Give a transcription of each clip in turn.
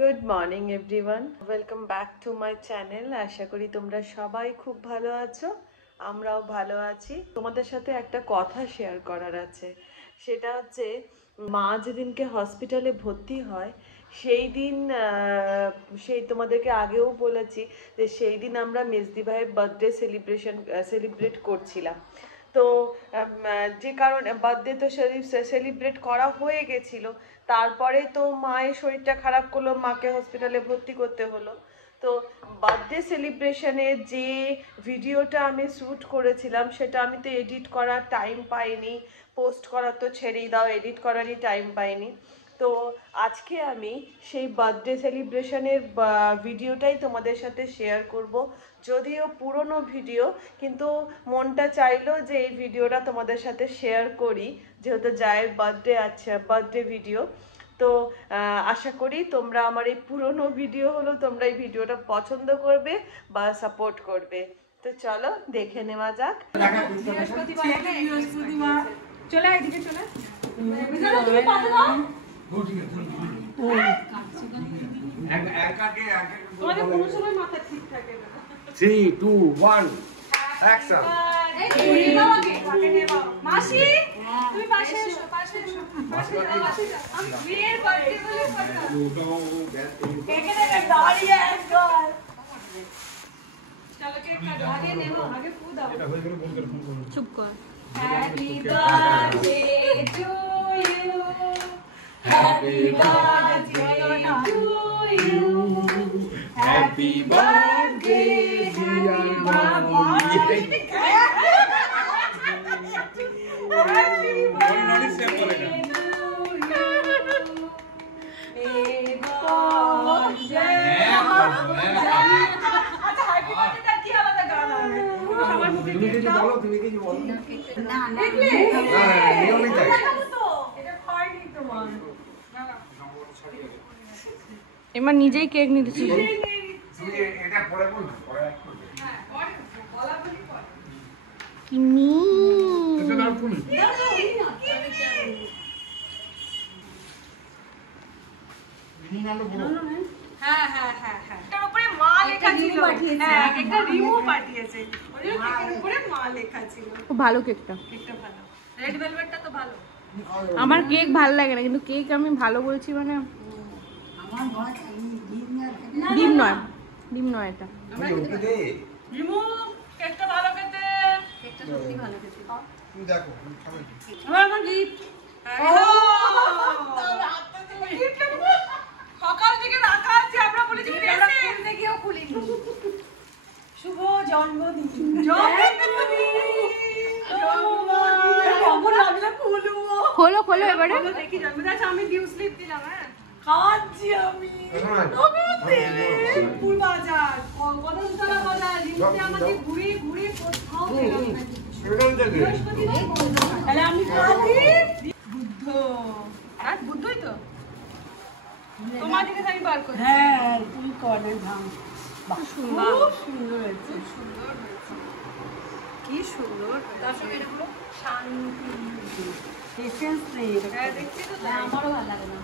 Good morning everyone, welcome back to my channel. আশা করি তোমরা সবাই খুব ভালো আছো, আমরাও ভালো আছি। তোমাদের সাথে একটা কথা শেয়ার করার আছে, সেটা হচ্ছে মা যেদিনকে হসপিটালে ভর্তি হয় সেই দিন, সেই তোমাদেরকে আগেও বলেছি যে সেই দিন আমরা মেজদি ভাইয়ের বার্থডে সেলিব্রেট করছিলাম। তো যে কারণে বার্থডে তো সেলিব্রেট করা হয়ে গেছিলো, তারপরে তো মায়ের শরীরটা খারাপ করলো, মাকে হসপিটালে ভর্তি করতে হলো। তো বার্থডে সেলিব্রেশনে যে ভিডিওটা আমি শ্যুট করেছিলাম সেটা আমি তো এডিট করার টাইম পাইনি, পোস্ট করার তো ছেড়েই দাও, এডিট করারই টাইম পাইনি। তো আজকে আমি সেই বার্থডে সেলিব্রেশনের ভিডিওটাই তোমাদের সাথে শেয়ার করব। যদিও পুরনো ভিডিও, কিন্তু মনটা চাইলো যে এই ভিডিওটা তোমাদের সাথে শেয়ার করি, যেহেতু জায়ের বার্থডে আছে, বার্থডে ভিডিও। তো আশা করি তোমরা আমার এই পুরনো ভিডিও হলো তোমরা এই ভিডিওটা পছন্দ করবে বা সাপোর্ট করবে। তো চলো দেখে নেওয়া যাক। চলে এদিকে চলে তোমাদের কোনো সময় মাথা ঠিক থাকে না। 3, 2, 1 অ্যাকশন। মাসি তুমি পাশে এসো, পাশে এসো, পাশে এসো। আমি বিয়ের বার্থডে বলে কথা কেকে দেবে দাঁড়িয়ে একবার। চলো কেক কাটো, আগে নেবো, আগে ফু দাও। এটা হয়ে গেলে ফোন করে চুপ কর। Happy birthday to you, happy birthday to you, happy birthday dear মামা। এবার নিজেই কেক নিতেছি। ভালো কেকটা, আমার কেক ভালো লাগে না, কিন্তু কেক আমি ভালো বলছি মানে ডিম নয়, ডিম নয়, এটা সকাল থেকে রাখা আছে, আমরা বলেছি গিয়েও খুলি। শুভ জন্মদিন, খোলো খোলো এবারে। দেখি জন্মদিন আছে, আমি ডিউ স্লিপ দিলাম। হ্যাঁ খাওয়াচ্ছি আমি ফুল বাজার, কদমতলা বাজার, লিখতে আমাকে ঘুরে ঘুরে কোথাও তাহলে আমি বুদ্ধ, আর বুদ্ধই তো তোমার দিকে আমি বার করি। হ্যাঁ তুমি করে ধাম, খুব সুন্দর হয়েছে, সুন্দর হয়েছে, কি সুন্দর। দর্শক এগুলো শান্তি পেশেন্স নেই। হ্যাঁ দেখছি তো, আমারও ভালো লাগে না।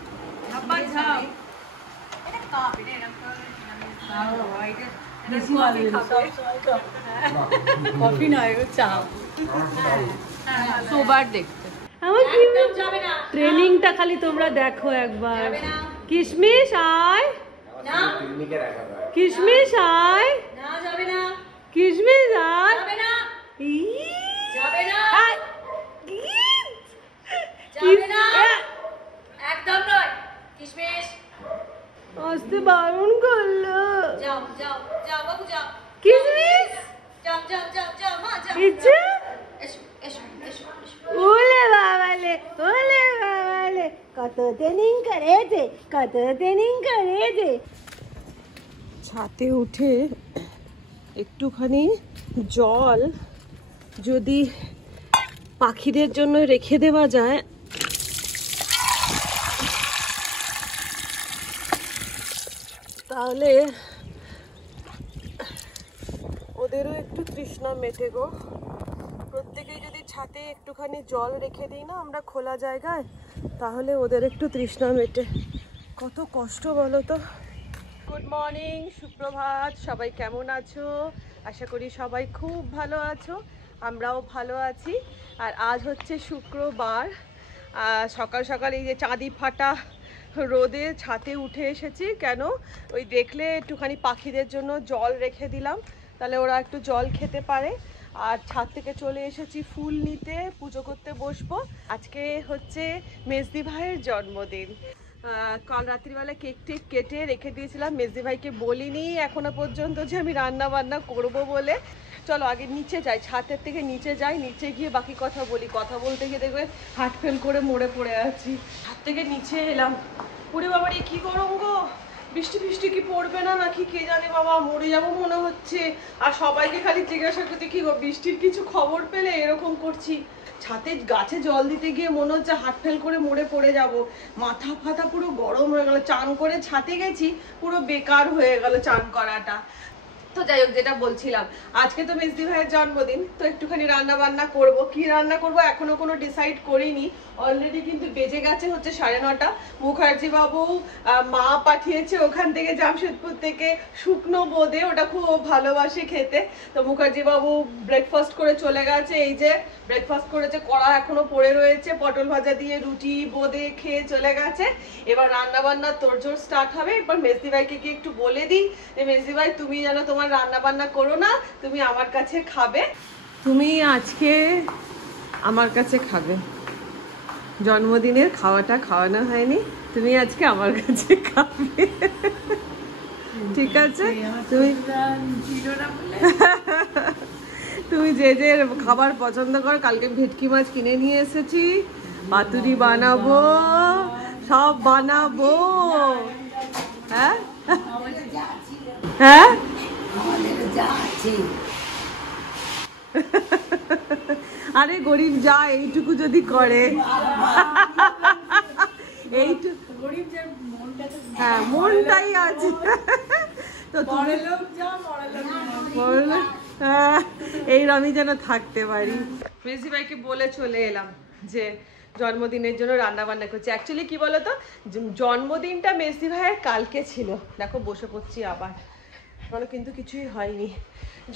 আব্বা যাও, এটা কাপ, এটা এরকম করে নাও, এটা বেশি ভালো লাগে। কফি নয়, ও চা। হ্যাঁ সোবার দেখতে আমার কি যাবে না, ট্রেনিংটা খালি তোমরা দেখো একবার। কিশমিশ আয়, না কিশমিশ আয়, না যাবে না, কিশমিশ আয়, যাবে না, ই যাবে না, আয়, যাবে না, একদম নয়। কিশমিশ আসতে বারণ করলো। যাও যাও যাও বাবু যাও, কিশমিশ যাও যাও যাও যাও মা যাও, ইচ্ছে এসো এসো এসো এসো। ওলে বাবালে, ওলে বাবালে, কত ট্রেনিং করেছে, কত ট্রেনিং করেছে। ছাদে উঠে একটুখানি জল যদি পাখিদের জন্য রেখে দেওয়া যায় তাহলে ওদেরও একটু তৃষ্ণা মেটে গো। প্রত্যেকেই যদি ছাদে একটুখানি জল রেখে দিই না আমরা খোলা জায়গায়, তাহলে ওদের একটু তৃষ্ণা মেটে। কত কষ্ট বলো তো। গুড মর্নিং, সুপ্রভাত। সবাই কেমন আছো? আশা করি সবাই খুব ভালো আছো, আমরাও ভালো আছি। আর আজ হচ্ছে শুক্রবার। সকাল সকাল এই যে চাঁদি ফাটা রোদে ছাতে উঠে এসেছি। কেন? ওই দেখলে একটুখানি পাখিদের জন্য জল রেখে দিলাম, তাহলে ওরা একটু জল খেতে পারে। আর ছাদ থেকে চলে এসেছি ফুল নিতে, পুজো করতে বসবো। আজকে হচ্ছে মেজদি ভাইয়ের জন্মদিন। কাল রাত্রিবেলা কেক টেক কেটে রেখে দিয়েছিলাম, মেজদি ভাইকে বলিনি এখনো পর্যন্ত যে আমি রান্না বান্না করব বলে। চলো আগে নিচে যাই, ছাদের থেকে নিচে যাই, নিচে গিয়ে বাকি কথা বলি। কথা বলতে গিয়ে দেখবে হার্ট ফেল করে মরে পড়ে আছি। ছাদ থেকে নিচে এলাম, ওরে বাবা রে কি গরম গো! বৃষ্টি ফিষ্টি কি পড়বে না নাকি কে জানে বাবা, মরে যাবো মনে হচ্ছে। আর সবাইকে খালি জিজ্ঞাসা করছি কি গো বৃষ্টির কিছু খবর পেলে, এরকম করছি। ছাতে গাছে জল দিতে গিয়ে মনে হচ্ছে হার্ট ফেল করে মরে পড়ে যাব। মাথা ফাতা পুরো গরম হয়ে গেল, চান করে ছাতে গেছি, পুরো বেকার হয়ে গেল চান করাটা। তো যাই হোক, যেটা বলছিলাম, আজকে তো মেজদি ভাইয়ের জন্মদিন, তো একটুখানি রান্না বান্না করব। কি রান্না করব এখনো কোনো ডিসাইড করিনি। অলরেডি কিন্তু বেজে গেছে হচ্ছে 9:30। মুখার্জি বাবু মা পাঠিয়েছে ওখান থেকে, জামশেদপুর থেকে, শুকনো বোঁদে, ওটা খুব ভালোবাসে খেতে। তো মুখার্জি বাবু ব্রেকফাস্ট করে চলে গেছে। এই যে ব্রেকফাস্ট করেছে, কড়া এখনো পড়ে রয়েছে, পটল ভাজা দিয়ে রুটি বোঁদে খেয়ে চলে গেছে। এবার রান্না বান্না তোড়জোড় স্টার্ট হবে। এবার মেজদি ভাইকে কি একটু বলে দিই যে মেজদি ভাই তুমি যেন তোমার রান্না বান্না করো না, তুমি আমার কাছে খাবে। তুমি আজকে আমার কাছে খাবে, জন্মদিনের খাওয়াটা খাওয়ানো হয়নি, তুমি আজকে আমার কাছে খাবে, ঠিক আছে? তুমি যে যে খাবার পছন্দ করো, কালকে ভেটকি মাছ কিনে নিয়ে এসেছি, পাতুরি বানাবো, সব বানাবো। হ্যাঁ হ্যাঁ, আরে গরিব যা এইটুকু যদি করে, এইটুকু হ্যাঁ মনটাই আছে। তো এইরকমই যেন থাকতে পারি। মেজদি ভাইকে বলে চলে এলাম যে জন্মদিনের জন্য রান্না বান্না করছি। অ্যাকচুয়ালি কি বলতো, জন্মদিনটা মেজদি ভাইয়ের কালকে ছিল। দেখো বসে পড়ছি আবার, এখনো কিন্তু কিছুই হয়নি।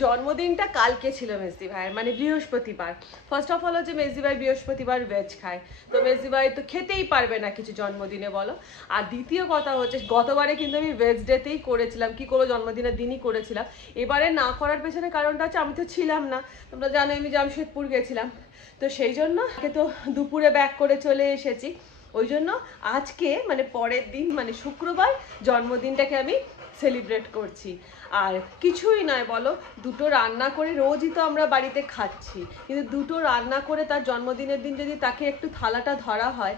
জন্মদিনটা কালকে ছিল মেজদি ভাইয়ের, মানে বৃহস্পতিবার। ফার্স্ট অফ অল হচ্ছে মেজদি ভাই বৃহস্পতিবার ভেজ খায়, তো মেজদি ভাই তো খেতেই পারবে না কিছু জন্মদিনে, বলো। আর দ্বিতীয় কথা হচ্ছে, গতবারে কিন্তু আমি ভেজ ডেতেই করেছিলাম, কি করবো জন্মদিনের দিনই করেছিলাম। এবারে না করার পেছনে কারণটা হচ্ছে আমি তো ছিলাম না, তোমরা জানো আমি জামশেদপুর গেছিলাম, তো সেই জন্য আগে তো দুপুরে ব্যাক করে চলে এসেছি। ওই জন্য আজকে মানে পরের দিন মানে শুক্রবার জন্মদিনটাকে আমি সেলিব্রেট করছি। আর কিছুই নয় বলো, দুটো রান্না করে, রোজই তো আমরা বাড়িতে খাচ্ছি, কিন্তু দুটো রান্না করে তার জন্মদিনের দিন যদি তাকে একটু থালাটা ধরা হয়,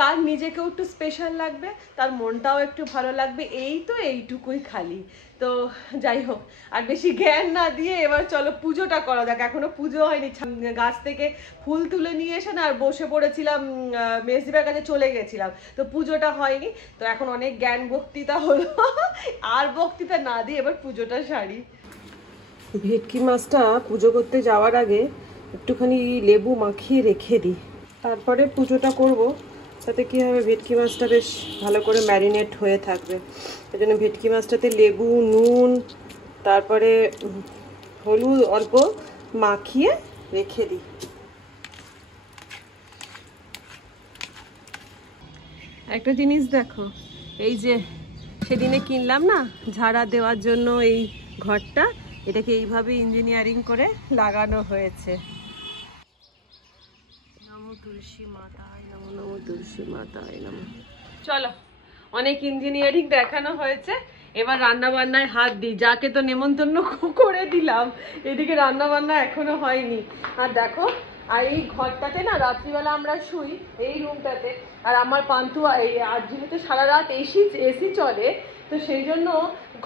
তার নিজেকেও একটু স্পেশাল লাগবে, তার মনটাও একটু ভালো লাগবে। এই তো এইটুকুই খালি। তো যাই হোক, আর বেশি জ্ঞান না দিয়ে এবার চলো পুজোটা করা যাক। এখনো পুজো হয়নি, গাছ থেকে ফুল তুলে নিয়ে এসে না আর বসে পড়েছিলাম, মেজদিবার কাছে চলে গেছিলাম, তো পুজোটা হয়নি। তো এখন অনেক জ্ঞান বক্তৃতা হলো, আর বক্তৃতা না দিয়ে এবার পুজোটা সারি। ভেটকি মাছটা পুজো করতে যাওয়ার আগে একটুখানি লেবু মাখিয়ে রেখে দিই, তারপরে পুজোটা করব। তাতে কী হবে, ভেটকি মাছটা বেশ ভালো করে ম্যারিনেট হয়ে থাকবে। এই জন্য ভেটকি মাছটাতে লেবু, নুন, তারপরে হলুদ অল্প মাখিয়ে রেখে দিই। একটা জিনিস দেখো, এই যে সেদিনে কিনলাম না ঝাড়া দেওয়ার জন্য এই ঘরটা, এটাকে এইভাবে ইঞ্জিনিয়ারিং করে লাগানো হয়েছে। নমো তুলসী মাতায় নমো, নমো তুলসী মাতায় নমো। চলো, অনেক ইঞ্জিনিয়ারিং দেখানো হয়েছে, এবার রান্না বান্নায় হাত দিই। যাকে তো নেমন্তন্ন করে দিলাম, এদিকে রান্না বান্না এখনো হয়নি। আর দেখো, আর এই ঘরটাতে না রাত্রিবেলা আমরা শুই, এই রুমটাতে। আর আমার পান্তুয়া আর যেহেতু সারা রাত এসি চলে, তো সেই জন্য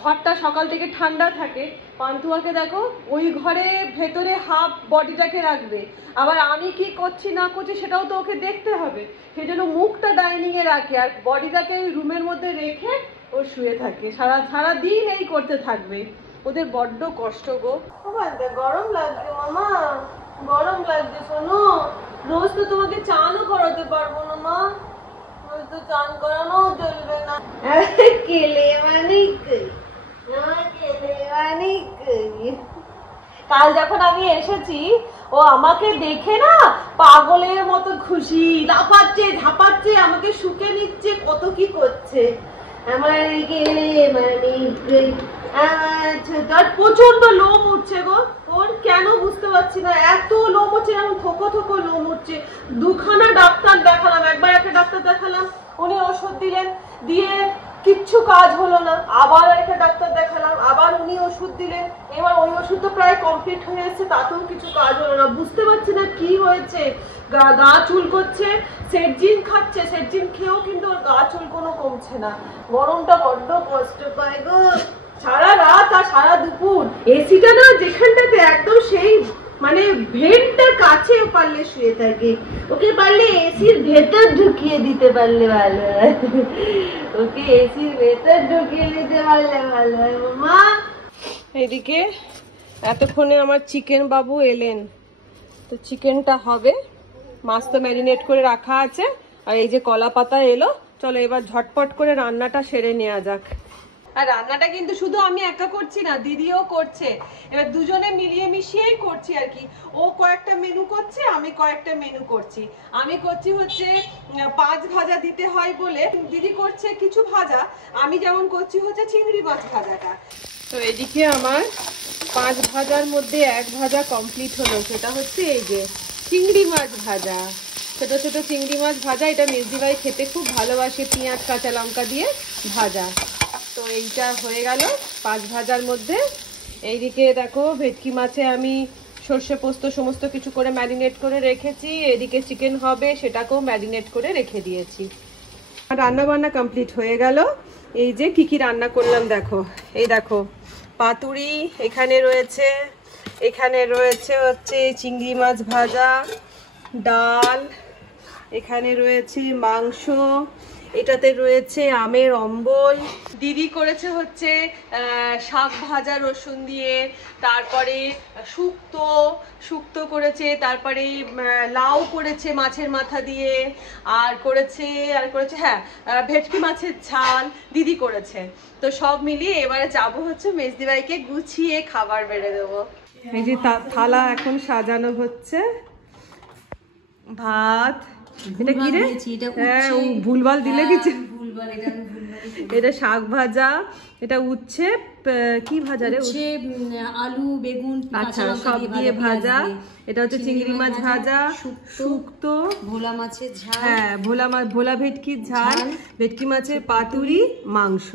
ঘরটা সকাল থেকে ঠান্ডা থাকে। পান্তুয়াকে দেখো ওই ঘরে ভেতরে হাফ বডিটাকে রাখবে, আবার আমি কি করছি না করছি সেটাও তো ওকে দেখতে হবে। সেই জন্য মুখটা ডাইনিংয়ে রাখে আর বডিটাকে ওই রুমের মধ্যে রেখে ও শুয়ে থাকে। সারা দিন এই করতে থাকবে, ওদের বড্ড কষ্ট গো। গরম লাগছে মামা, গরম লাগছে। শোনো, রোজ তো তোমাকে চানও করাতে পারবো না মা, রোজ তো চান করানো চলবে না। কেলে মানিক কাল যখন আমি এসেছি ও আমাকে দেখে না পাগলের মতো খুশি, লাফাচ্ছে ঝাপাচ্ছে, আমাকে শুকে নিচ্ছে, কত কি করছে। আমার তার প্রচন্ড লোম উঠছে গো ওর, কেন বুঝতে পারছি না, এত লোম উঠছে, এরকম থোকো থোকো লোম উঠছে। দুখানা ডাক্তার দেখালাম, একবার একটা ডাক্তার দেখালাম, উনি ওষুধ দিলেন, দিয়ে কিচ্ছু কাজ হলো না। আবার একটা ডাক্তার দেখালাম, আবার উনি ওষুধ দিলেন, এবার ওই ওষুধ তো প্রায় কমপ্লিট হয়ে এসেছে, তাতেও কিছু কাজ হলো না। বুঝতে পারছি না কি হয়েছে, গা চুল করছে, সেটজিন খাচ্ছে, সেটজিন খেয়েও কিন্তু ওর গা চুল কোনো কমছে না। গরমটা বড্ড কষ্ট পায় গো, সারা রাত আর সারা দুপুর। এসিটা না যেখানটাতে একদম সেই মানে ভেন্টটার কাছে পারলে শুয়ে থাকে, ওকে পারলে এসির ভেতর ঢুকিয়ে দিতে পারলে ভালো হয়, ওকে এসির ভেতর ঢুকিয়ে দিতে পারলে ভালো হয় মা। এদিকে এতক্ষণে আমার চিকেন বাবু এলেন, তো চিকেনটা হবে, মাছ তো ম্যারিনেট করে রাখা আছে, আর এই যে কলা পাতা এলো। চলো এবার ঝটপট করে রান্নাটা সেরে নেওয়া যাক। আর রান্নাটা কিন্তু শুধু আমি একা করছি না, দিদিও করছে, এবার দুজনে মিলিয়ে মিশিয়েই করছি আর কি। ও কয়েকটা মেনু করছে, আমি কয়েকটা মেনু করছি। আমি করছি হচ্ছে 5 ভাজা দিতে হয় বলে, দিদি করছে কিছু ভাজা, আমি যেমন করছি হচ্ছে চিংড়ি মাছ ভাজাটা। তো এদিকে আমার 5 ভাজার মধ্যে 1 ভাজা কমপ্লিট হলো, সেটা হচ্ছে এই যে চিংড়ি মাছ ভাজা, ছোট ছোট চিংড়ি মাছ ভাজা। এটা মেজদি ভাই খেতে খুব ভালোবাসে, পেঁয়াজ কাঁচা লঙ্কা দিয়ে ভাজা। তো এইটা হয়ে গেল 5 ভাজার মধ্যে। এইদিকে দেখো ভেটকি মাছে আমি সর্ষে পোস্ত সমস্ত কিছু করে ম্যারিনেট করে রেখেছি, এদিকে চিকেন হবে, সেটাকেও ম্যারিনেট করে রেখে দিয়েছি। রান্না বান্না কমপ্লিট হয়ে গেল। এই যে কি কি রান্না করলাম দেখো, এই দেখো পাতুরি এখানে রয়েছে, এখানে রয়েছে হচ্ছে চিংড়ি মাছ ভাজা, ডাল, এখানে রয়েছে মাংস, এটাতে রয়েছে আমের অম্বল, দিদি করেছে হচ্ছে শাক ভাজা রসুন দিয়ে, তারপরে শুক্তো করেছে, তারপরে লাউ করেছে মাছের মাথা দিয়ে, আর করেছে হ্যাঁ ভেটকি মাছের ঝাল দিদি করেছে। তো সব মিলিয়ে এবারে যাবো হচ্ছে মেজদি ভাইকে গুছিয়ে খাবার বেড়ে দেবো। এই যে থালা এখন সাজানো হচ্ছে, ভাত, এটা কি রে, হ্যাঁ ভুলভাল দিলে কিছু, এটা শাক ভাজা, এটা উচ্ছে কি ভাজা রে, আলু বেগুন আচ্ছা সব দিয়ে ভাজা, এটা হচ্ছে চিংড়ি মাছ ভাজা, শুক্তো, ভোলা মাছের ঝাল, হ্যাঁ ভোলা ভেটকির ঝাল, ভেটকি মাছের পাতুরি, মাংস,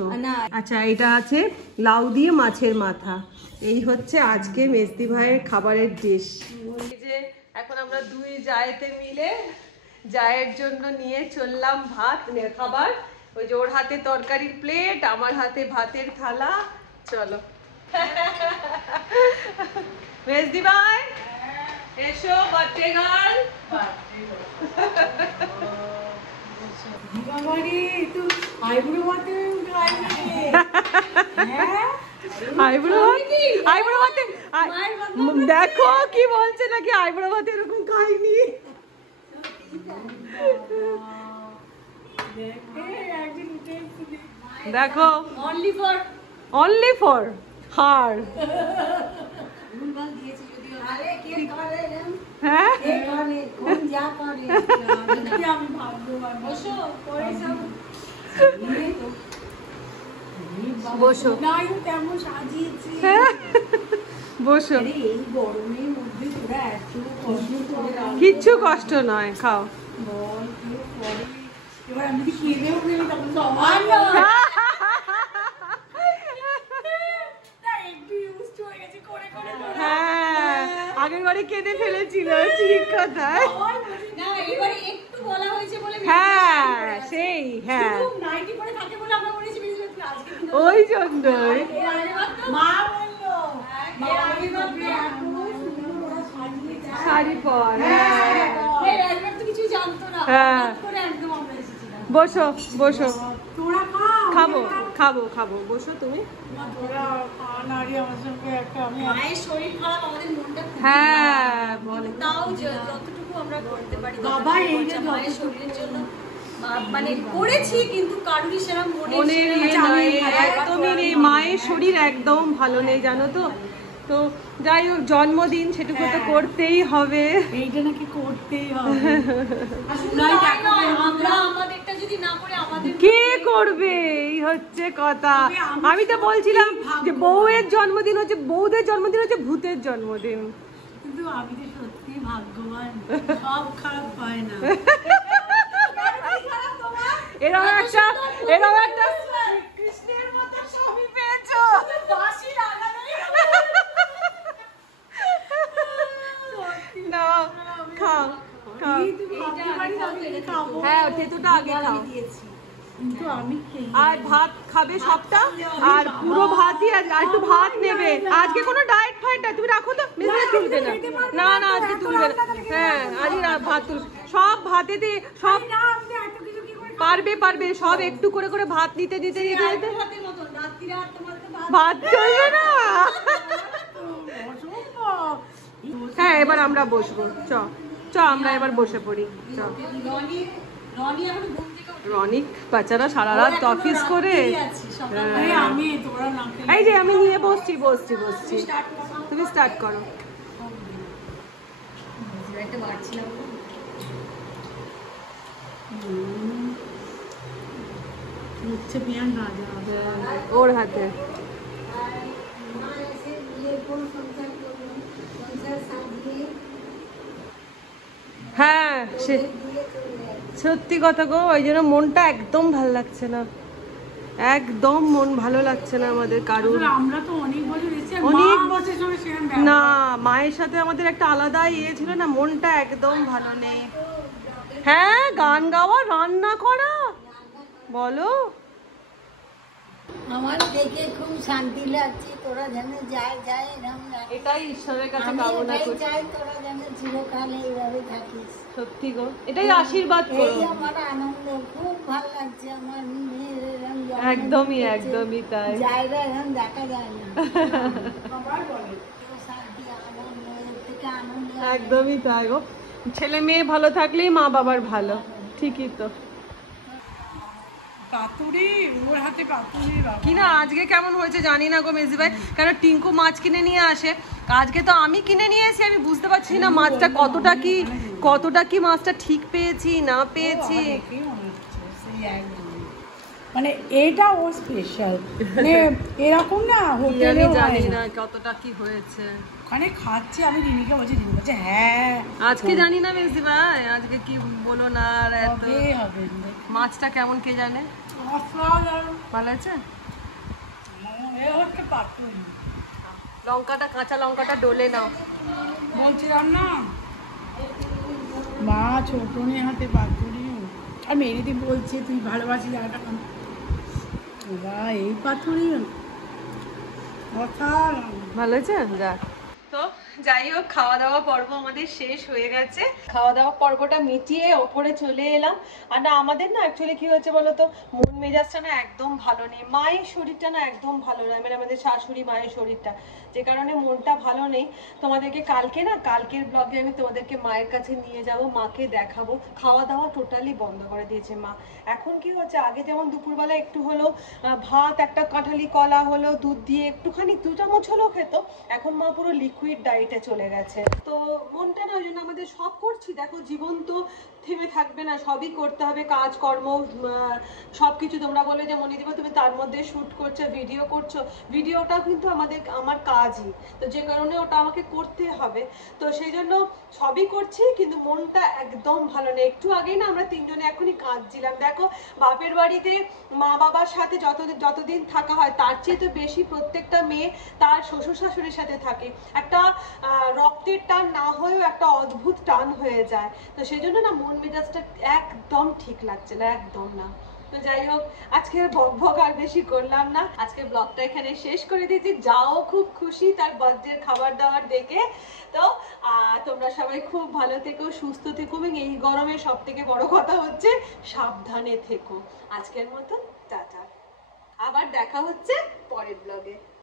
আচ্ছা এটা আছে লাউ দিয়ে মাছের মাথা। এই হচ্ছে আজকে মেজদি ভাইয়ের খাবারের ডিশ। এই যে এখন আমরা দুই জায়েতে মিলে জায়ের জন্য নিয়ে চললাম ভাত খাবার, ওই যে ওর হাতে তরকারির প্লেট, আমার হাতে ভাতের থালা। চলো মেজদি ভাই এসো, বাচ্চা গান দেখো কি বলছে নাকি আইবুড়ো ভাতে এরকম খাইনি। দেখো অনলি ফর হার, হ্যাঁ বসো বসো, কিচ্ছু কষ্ট নয়, খাও। হ্যাঁ আগের বারে কেঁদে ফেলেছিল, ঠিক কথা, হ্যাঁ সেই হ্যাঁ ওই জন্যই শাড়ি পর, হ্যাঁ বসো বসো, খাবো খাবো খাবো, বসো তুমি। হ্যাঁ বলে মানে করেছি কিন্তু কারুরই সেরকম একদমই নেই, মায়ের শরীর একদম ভালো নেই জানো তো, তো যাই হোক, জন্মদিন সেটুকু তো করতেই হবে। এইটা নাকি করতেই হবে। কে করবে এই হচ্ছে কথা। আমি তো বলছিলাম যে বউদের জন্মদিন হচ্ছে ভূতের জন্মদিন। কিন্তু আমি তো সত্যি ভাগ্যবান, সব খারাপ হয় না। এরকম একটা কৃষ্ণের মতো স্বামী পেয়েছো। না, খাও খাও। হ্যাঁ, তেঁতুটা আগে খাও। কিন্তু আমি আর ভাত খাবে সবটা, আর পুরো ভাতই আর একটু ভাত নেবে। আজকে কোনো ডায়েট ফাইট না, তুমি রাখো তো, মিশে তুলবে না। না না, আজকে তুলবে না। হ্যাঁ, আজকে ভাত তুল, সব ভাতে দিয়ে সব পারবে সব একটু করে করে ভাত নিতে ভাত চলবে না। হ্যাঁ, এবার আমরা বসবো। চ আমরা এবার বসে পড়ি। চ। রনিক বাচ্চারা সারা রাত অফিস করে। এই যে আমি নিয়ে বসছি। তুমি স্টার্ট করো। ওর হাতে হ্যাঁ, সত্যি কথা গো, ওই জন্য মনটা একদম ভালো লাগছে না, একদম মন ভালো লাগছে না আমাদের কারুর। আমরা তো অনেক বছর না, মায়ের সাথে আমাদের একটা আলাদা ইয়ে ছিল না, মনটা একদম ভালো নেই। হ্যাঁ, গান গাওয়া, রান্না করা, বলো। আমার দেখে খুব শান্তি লাগছে, তোরা যেন যায় এরকম এটাই ঈশ্বরের কাছে কামনা করি। চাই তোরা যেন চিরকাল এইভাবে থাকিস। সত্যি গো, এটাই আশীর্বাদ করো। এই আমার আনন্দ, খুব ভালো লাগছে আমার মেয়ের এরকম একদমই তাই। জায়গা এরকম দেখা যায় না। শান্তি, আনন্দ, এর থেকে আনন্দ একদমই তাই গো, ছেলে মেয়ে ভালো থাকলেই মা বাবার ভালো। ঠিকই তো। পাতুরি, ওর হাতে পাতুরি কিনা আজকে কেমন হয়েছে জানি না গো মেজি ভাই, কারণ টিঙ্কু মাছ কিনে নিয়ে আসে। আজকে তো আমি কিনে নিয়ে এসে আমি বুঝতে পারছি না মাছটা কতটা কি মাছটা ঠিক পেয়েছি না পেয়েছি। মানে এটা ও স্পেশাল, মানে এরকম না হোটেলে জানি না কতটা কি হয়েছে। ওখানে খাচ্ছি, আমি রিনিকে বলছি, রিনি বলছে হ্যাঁ আজকে জানি না মেজি ভাই, আজকে কি বলো না। আর এত হবে মাছটা কেমন কে জানে। ভালো আছে। লঙ্কাটা, কাঁচা লঙ্কাটা ডলে নাও। বলছিলাম না মা ছোট নিয়ে হাতে পাতুরি, আর মেরিদি বলছে তুই ভালোবাসি জায়গাটা খান। এই পাতুরি ভালো আছে। যাক, তো যাই হোক, খাওয়া দাওয়া পর্ব আমাদের শেষ হয়ে গেছে। খাওয়া দাওয়া পর্বটা মিটিয়ে ওপরে চলে এলাম। আর না, আমাদের না অ্যাকচুয়ালি কি হয়েছে বলতো, মন মেজাজটা না একদম ভালো নেই। মায়ের শরীরটা না একদম ভালো নয়, মানে আমাদের শাশুড়ি মায়ের শরীরটা, যে কারণে মনটা ভালো নেই। তোমাদেরকে কালকের ব্লগে আমি তোমাদেরকে মায়ের কাছে নিয়ে যাব, মাকে দেখাবো। খাওয়া দাওয়া টোটালি বন্ধ করে দিয়েছে মা। এখন কি হচ্ছে, আগে যেমন দুপুরবেলা একটু হলো ভাত, একটা কাঁঠালি কলা হলো, দুধ দিয়ে একটুখানি 2 চামচ হলেও খেত। এখন মা পুরো লিকুইড ডায়েটে চলে গেছে। তো মনটা না, ওই জন্য আমাদের সব করছি, দেখো জীবন তো থেমে থাকবে না, সবই করতে হবে, কাজকর্ম সবকিছু। তোমরা বলে যে মনি দিবা তুমি তার মধ্যে শুট করছো, ভিডিও করছো, ভিডিওটাও কিন্তু আমার কাজই, তো যে কারণে ওটা আমাকে করতে হবে। তো সেই জন্য সবই করছি, কিন্তু মনটা একদম ভালো নেই। একটু আগেই না আমরা 3 জনে এখনই কাঁদছিলাম। দেখো, বাপের বাড়িতে মা বাবার সাথে যতদিন থাকা হয় তার চেয়ে তো বেশি প্রত্যেকটা মেয়ে তার শ্বশুর শাশুড়ির সাথে থাকে। একটা রক্তের টান না হয়েও একটা অদ্ভুত টান হয়ে যায়। তো সেই জন্য না মন মেজাজটা একদম ঠিক লাগছে না, একদম না। তো যাই হোক, আজকে বক আর বেশি করলাম না, আজকে ব্লগটা এখানে শেষ করে দিয়েছি। যাও খুব খুশি তার বার্থডের খাবার দাবার দেখে। তো তোমরা সবাই খুব ভালো থেকো, সুস্থ থেকো, এবং এই গরমে সব থেকে বড় কথা হচ্ছে সাবধানে থেকো। আজকের মতন টাটা, আবার দেখা হচ্ছে পরের ব্লগে।